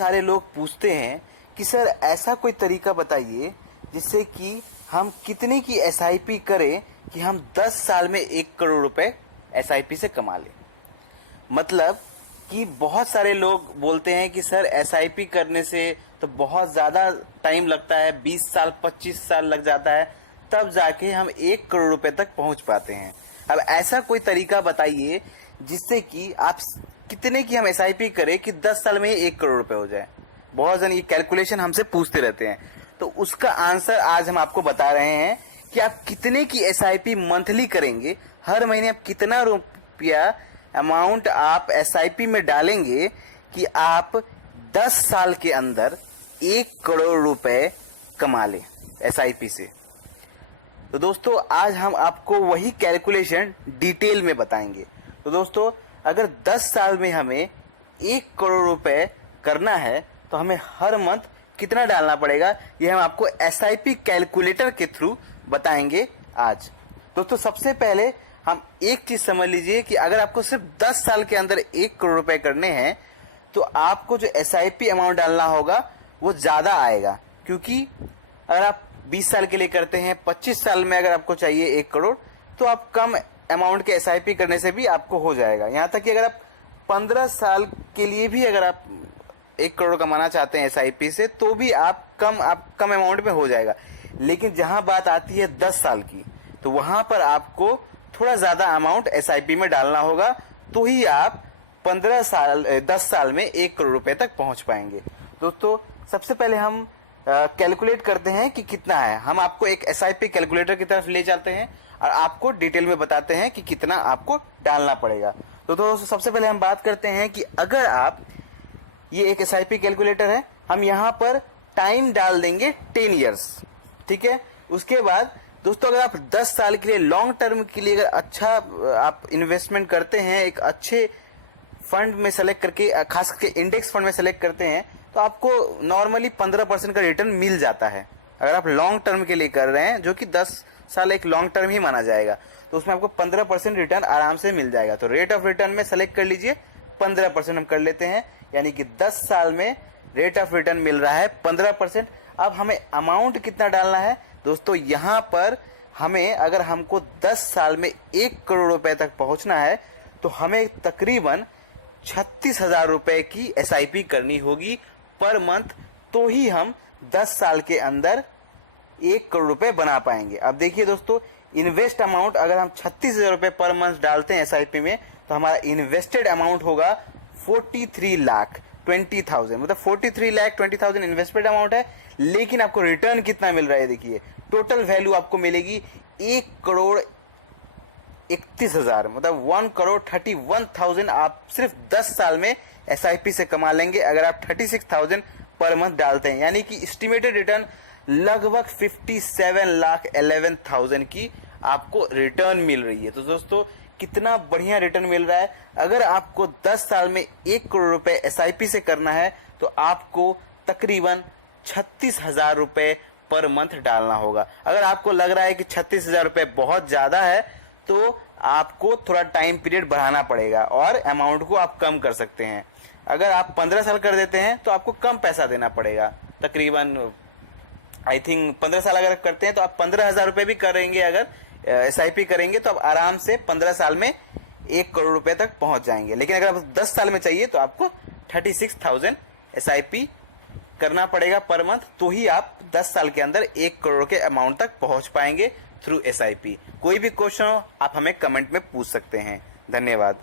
सारे लोग पूछते हैं कि सर ऐसा कोई तरीका बताइए जिससे कि हम कितने की एसआईपी करें कि हम 10 साल में 1 करोड़ रुपए एसआईपी से कमा लें। मतलब कि बहुत सारे लोग बोलते हैं कि सर एसआईपी करने से तो बहुत ज़्यादा टाइम लगता है, 20 साल 25 साल लग जाता है, तब जाके हम 1 करोड़ रुपए तक पहुंच पाते हैं। अब ऐसा कोई तरीका बताइए जिससे कि आप कितने की हम एसआईपी करें कि 10 साल में ही 1 करोड़ रुपए हो जाए। बहुत जन ये कैलकुलेशन हमसे पूछते रहते हैं, तो उसका आंसर आज हम आपको बता रहे हैं कि आप कितने की एसआईपी मंथली करेंगे, हर महीने आप कितना रुपया अमाउंट आप एसआईपी में डालेंगे कि आप 10 साल के अंदर 1 करोड़ रुपए कमा लें एसआईपी से। तो दोस्तों आज हम आपको वही कैलकुलेशन डिटेल में बताएंगे। तो दोस्तों अगर 10 साल में हमें 1 करोड़ रुपए करना है तो हमें हर मंथ कितना डालना पड़ेगा, ये हम आपको एसआईपी कैलकुलेटर के थ्रू बताएंगे आज। दोस्तों सबसे पहले हम एक चीज समझ लीजिए कि अगर आपको सिर्फ 10 साल के अंदर 1 करोड़ रुपए करने हैं तो आपको जो एसआईपी अमाउंट डालना होगा वो ज्यादा आएगा, क्योंकि अगर आप 20 साल के लिए करते हैं, 25 साल में अगर आपको चाहिए 1 करोड़ तो आप कम अमाउंट के एसआईपी करने से भी आपको हो जाएगा। यहाँ तक कि अगर आप 15 साल के लिए भी अगर आप 1 करोड़ कमाना चाहते हैं एसआईपी से तो भी आप कम अमाउंट में हो जाएगा। लेकिन जहां बात आती है 10 साल की तो वहां पर आपको थोड़ा ज्यादा अमाउंट एसआईपी में डालना होगा, तो ही आप 10 साल में 1 करोड़ रुपए तक पहुंच पाएंगे। दोस्तों सबसे पहले हम कैलकुलेट करते हैं कि कितना है। हम आपको एक एसआईपी कैलकुलेटर की तरफ ले जाते हैं और आपको डिटेल में बताते हैं कि कितना आपको डालना पड़ेगा। तो दोस्तों सबसे पहले हम बात करते हैं कि अगर आप, ये एक एसआईपी कैलकुलेटर है, हम यहाँ पर टाइम डाल देंगे 10 इयर्स, ठीक है। उसके बाद दोस्तों अगर आप 10 साल के लिए लॉन्ग टर्म के लिए अगर अच्छा आप इन्वेस्टमेंट करते हैं, एक अच्छे फंड में सेलेक्ट करके, खास करके इंडेक्स फंड में सेलेक्ट करते हैं, तो आपको नॉर्मली 15% का रिटर्न मिल जाता है। अगर आप लॉन्ग टर्म के लिए कर रहे हैं, जो कि 10 साल एक लॉन्ग टर्म ही माना जाएगा, तो उसमें आपको 15% रिटर्न आराम से मिल जाएगा। तो रेट ऑफ रिटर्न में सेलेक्ट कर लीजिए 15% हम कर लेते हैं, यानी कि 10 साल में रेट ऑफ रिटर्न मिल रहा है 15%। अब हमें अमाउंट कितना डालना है दोस्तों, यहाँ पर हमें, अगर हमको 10 साल में 1 करोड़ रुपए तक पहुंचना है तो हमें तकरीबन 36,000 रुपए की एसआईपी करनी होगी पर मंथ, तो ही हम 10 साल के अंदर 1 करोड़ रुपए बना पाएंगे। अब देखिए दोस्तों, इन्वेस्ट अमाउंट अगर हम 36,000 रुपए पर मंथ डालते हैं एसआईपी में तो हमारा इन्वेस्टेड अमाउंट होगा 43,20,000, मतलब 43,20,000 इन्वेस्टमेंट अमाउंट है। लेकिन आपको रिटर्न कितना मिल रहा है, देखिए टोटल वैल्यू आपको मिलेगी 1,31,000, मतलब 1,31,000 आप सिर्फ 10 साल में एसआईपी से कमा लेंगे अगर आप 36,000 पर मंथ डालते हैं। यानी कि एस्टिमेटेड रिटर्न लगभग 57,11,000 की आपको रिटर्न मिल रही है। तो दोस्तों कितना बढ़िया रिटर्न मिल रहा है। अगर आपको 10 साल में 1 करोड़ रुपए एसआईपी से करना है तो आपको तकरीबन 36,000 रुपए पर मंथ डालना होगा। अगर आपको लग रहा है कि 36,000 रुपए बहुत ज्यादा है तो आपको थोड़ा टाइम पीरियड बढ़ाना पड़ेगा और अमाउंट को आप कम कर सकते हैं। अगर आप 15 साल कर देते हैं तो आपको कम पैसा देना पड़ेगा, तकरीबन आई थिंक 15 साल अगर करते हैं तो आप 15,000 रुपए भी करेंगे, अगर एसआईपी करेंगे तो आप आराम से 15 साल में 1 करोड़ रुपए तक पहुंच जाएंगे। लेकिन अगर आप 10 साल में चाहिए तो आपको 36,000 एसआईपी करना पड़ेगा पर मंथ, तो ही आप 10 साल के अंदर 1 करोड़ के अमाउंट तक पहुंच पाएंगे थ्रू एसआईपी। कोई भी क्वेश्चन हो आप हमें कमेंट में पूछ सकते हैं। धन्यवाद।